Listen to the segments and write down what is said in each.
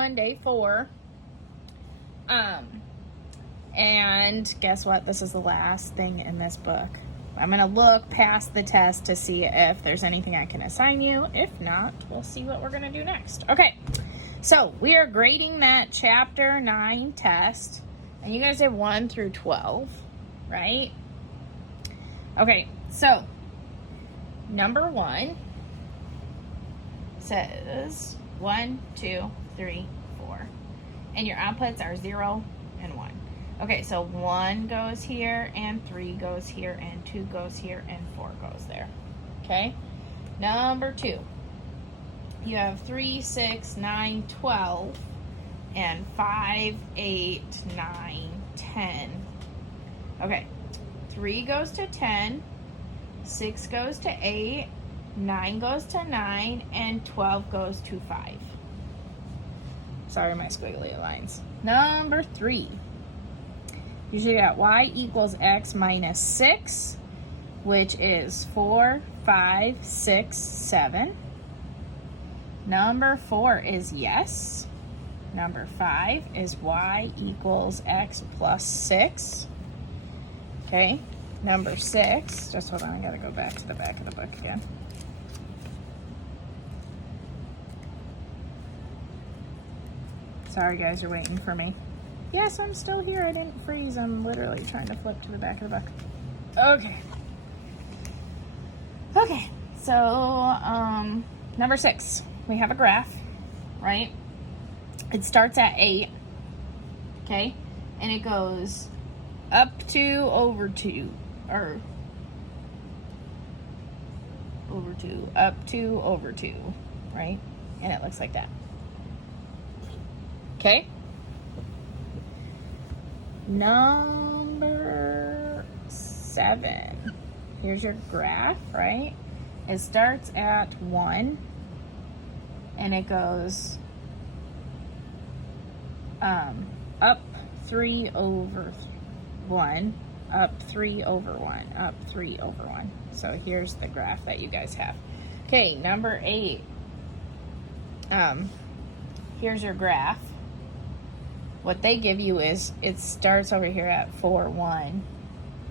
w31, day 4. And guess what? This is the last thing in this book. I'm going to look past the test to see if there's anything I can assign you. If not, we'll see what we're going to do next. Okay, so we are grading that chapter 9 test. And you guys have 1 through 12, right? Okay, so number 1 says 1, 2, 3, 4. And your outputs are 0 and 1. Okay, so 1 goes here, and 3 goes here, and 2 goes here, and 4 goes there. Okay? Number 2. You have 3, 6, 9, 12, and 5, 8, 9, 10. Okay, 3 goes to 10, 6 goes to 8, 9 goes to 9, and 12 goes to 5. Sorry, my squiggly lines. Number 3. Usually got y equals x minus 6, which is 4, 5, 6, 7. Number 4 is yes. Number 5 is y equals x plus 6. Okay. Number 6, just hold on, I gotta go back to the back of the book again. Sorry guys, you're waiting for me. Yes, I'm still here. I didn't freeze. I'm literally trying to flip to the back of the book. Okay. Okay, so number 6, we have a graph, right? It starts at 8, okay? And it goes up 2, over 2, or over 2, up 2, over 2, right? And it looks like that. Okay? Number 7. Here's your graph, right? It starts at 1 and it goes up 3 over 1, up 3 over 1, up 3 over 1. So here's the graph that you guys have. Okay, number 8. Here's your graph. What they give you is it starts over here at 4, 1,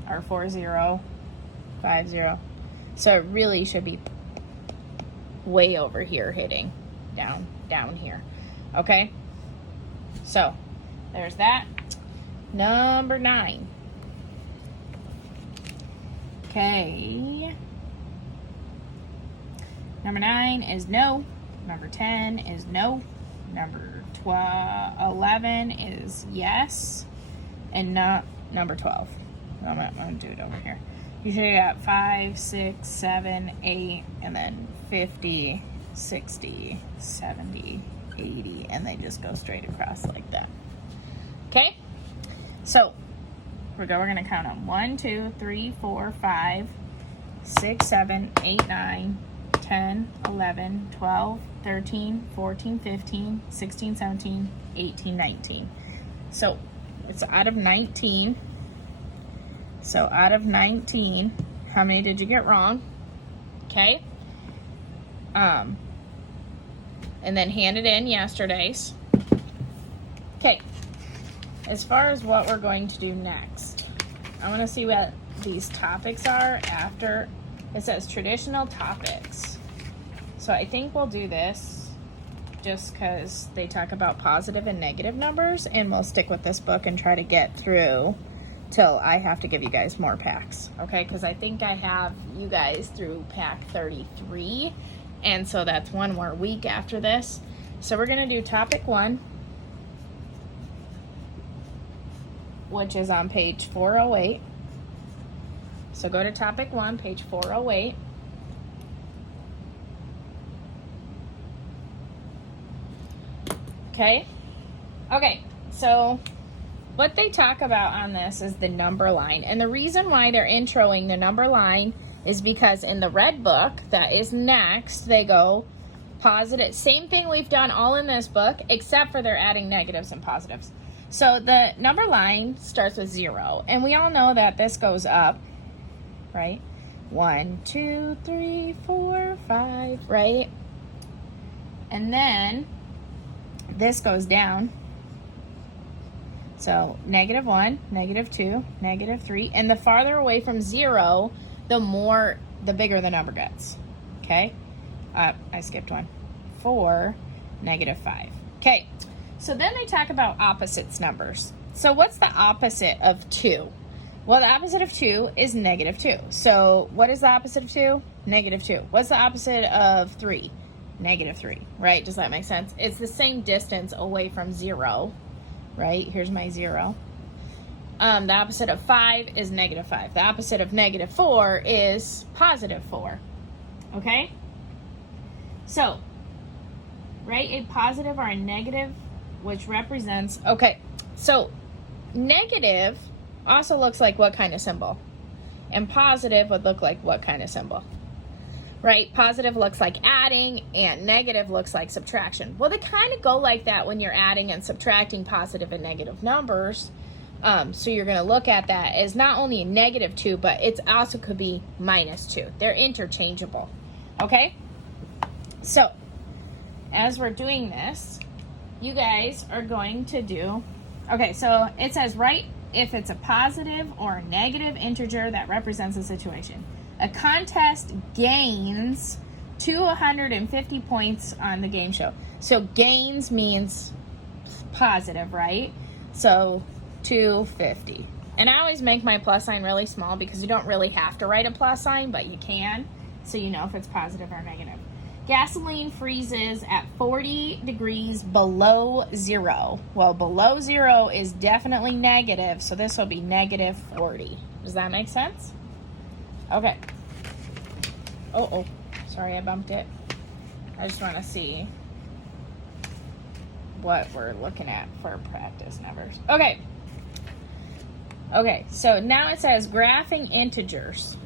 or 4, 0, 5, 0. So it really should be way over here hitting down here. Okay? So there's that. Number 9. Okay. Number 9 is no. Number 10 is no. Number 11 is yes. And not number 12. I'm going to do it over here. You should have got 5, 6, 7, 8, and then 50, 60, 70, 80, and they just go straight across like that. Okay? So, we're going to count them. 1, 2, 3, 4, 5, 6, 7, 8, 9, 10, 11, 12, 13, 14, 15, 16, 17, 18, 19. So, it's out of 19. So, out of 19, how many did you get wrong? Okay? And then hand it in yesterday's. Okay. As far as what we're going to do next, I want to see what these topics are after. It says traditional topics. So I think we'll do this just because they talk about positive and negative numbers, and we'll stick with this book and try to get through till I have to give you guys more packs, okay? Because I think I have you guys through pack 33, and so that's one more week after this. So we're going to do topic 1, which is on page 408. So go to topic 1, page 408. Okay? Okay, so what they talk about on this is the number line. And the reason why they're introing the number line is because in the red book that is next, they go positive. Same thing we've done all in this book, except for they're adding negatives and positives. So the number line starts with 0. And we all know that this goes up, right? 1, 2, 3, 4, 5, right? And then this goes down. So -1, -2, -3. And the farther away from 0, the bigger the number gets. Okay? I skipped one. 4, -5. Okay. So then they talk about opposites numbers. So what's the opposite of 2? Well, the opposite of 2 is -2. So what is the opposite of 2? -2. What's the opposite of 3? -3, right? Does that make sense? It's the same distance away from 0, right? Here's my 0. The opposite of 5 is -5. The opposite of -4 is +4. Okay? So, write a positive or a negative, which represents, okay, so negative also looks like what kind of symbol? And positive would look like what kind of symbol? Right? Positive looks like adding and negative looks like subtraction. Well, they kind of go like that when you're adding and subtracting positive and negative numbers. So you're going to look at that as not only a -2, but it also could be -2. They're interchangeable. Okay? So, as we're doing this, you guys are going to do, okay, so it says write if it's a positive or a negative integer that represents a situation. A contest gains 250 points on the game show. So gains means positive, right? So 250. And I always make my plus sign really small because you don't really have to write a plus sign, but you can, so you know if it's positive or negative. Gasoline freezes at 40 degrees below 0. Well, below 0 is definitely negative, so this will be -40. Does that make sense? Okay. Oh, sorry, I bumped it. I just want to see what we're looking at for practice numbers. Okay, so now it says graphing integers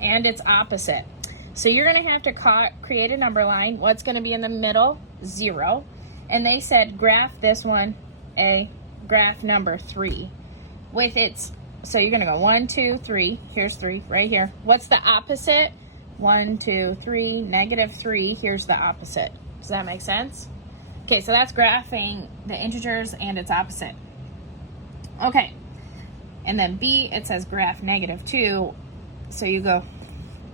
and its opposite. So you're going to have to create a number line. What's going to be in the middle? 0. And they said graph this one, graph number 3. With its, so you're going to go 1, 2, 3. Here's 3 right here. What's the opposite? 1, 2, 3, -3. Here's the opposite. Does that make sense? Okay, so that's graphing the integers and its opposite. Okay. And then B, it says graph -2. So you go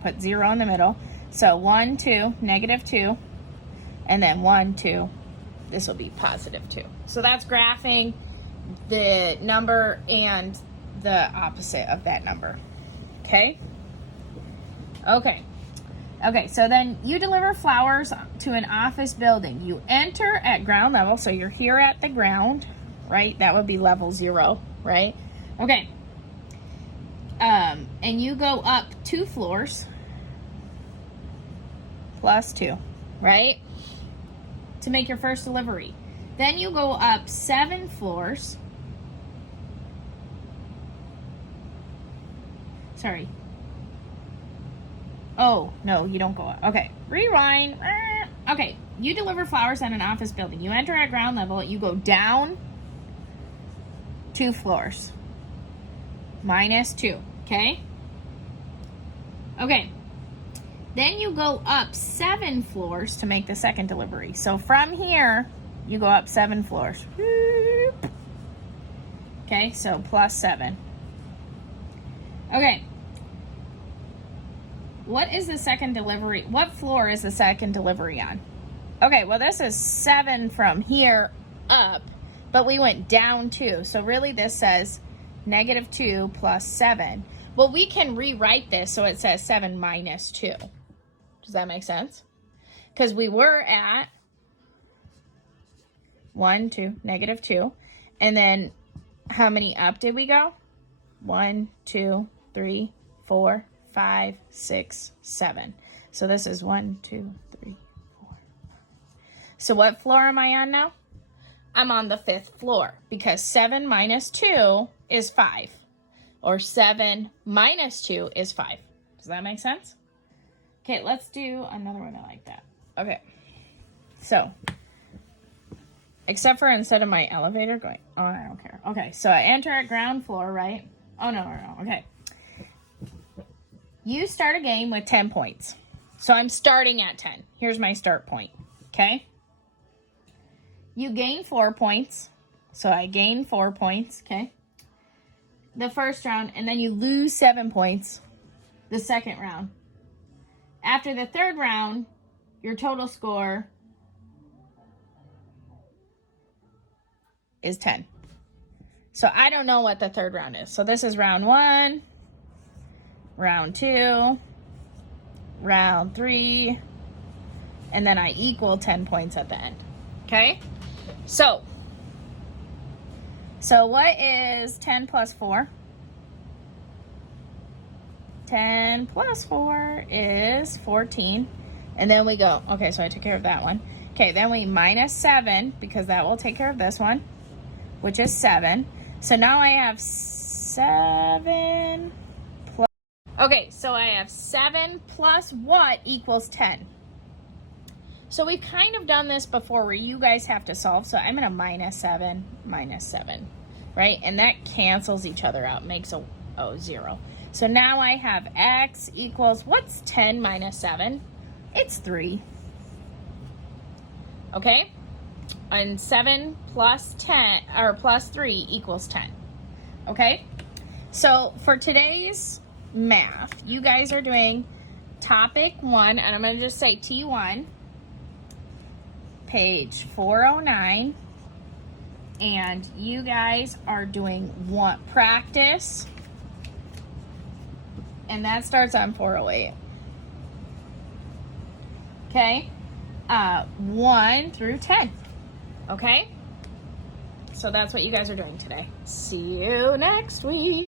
put 0 in the middle. So 1, 2, -2, and then 1, 2. This will be +2. So that's graphing the number and the opposite of that number. Okay? Okay, so then you deliver flowers to an office building. You enter at ground level, so you're here at the ground, right? That would be level 0, right? Okay. And you go up 2 floors plus 2, right? To make your first delivery. Then you go up 7 floors. Sorry. Oh, no, you don't go up. Okay, rewind. Okay, you deliver flowers at an office building. You enter at ground level. You go down 2 floors. -2, okay? Okay. Then you go up 7 floors to make the second delivery. So from here, you go up 7 floors. Okay, so +7. Okay. What is the second delivery? What floor is the second delivery on? Okay, well, this is 7 from here up, but we went down 2. So really this says -2 plus 7. Well, we can rewrite this so it says 7 minus 2. Does that make sense? Because we were at 1, 2, -2. And then how many up did we go? 1, 2, 3, 4, 5, 6, 7. So this is 1, 2, 3, 4. So what floor am I on now? I'm on the 5th floor because 7 minus 2 is 5. Or 7 minus 2 is 5. Does that make sense? Okay, let's do another one like that. Okay. So, except for instead of my elevator going, oh, I don't care. Okay, so I enter at ground floor, right? Oh, no. Okay. You start a game with 10 points. So I'm starting at 10. Here's my start point, okay? you gain 4 points. So I gain 4 points, okay? The first round, and then you lose 7 points the second round. After the third round, your total score is 10. So I don't know what the third round is. So this is round 1, round 2, round 3, and then I equal 10 points at the end. Okay? So what is 10 plus 4? 10 plus 4 is 14. And then we go, okay, so I took care of that one. Okay, then we minus 7, because that will take care of this one, which is 7. So now I have 7 plus... Okay, so I have 7 plus what equals 10? So we've kind of done this before where you guys have to solve. So I'm going to minus 7, right? And that cancels each other out, makes a 0. So now I have x equals, what's 10 minus 7? It's 3. Okay? And 7 plus 10, or plus 3 equals 10. Okay? So for today's math, you guys are doing topic 1, and I'm going to just say T1, page 409, and you guys are doing one practice, and that starts on 408. Okay? 1 through 10. Okay? So that's what you guys are doing today. See you next week.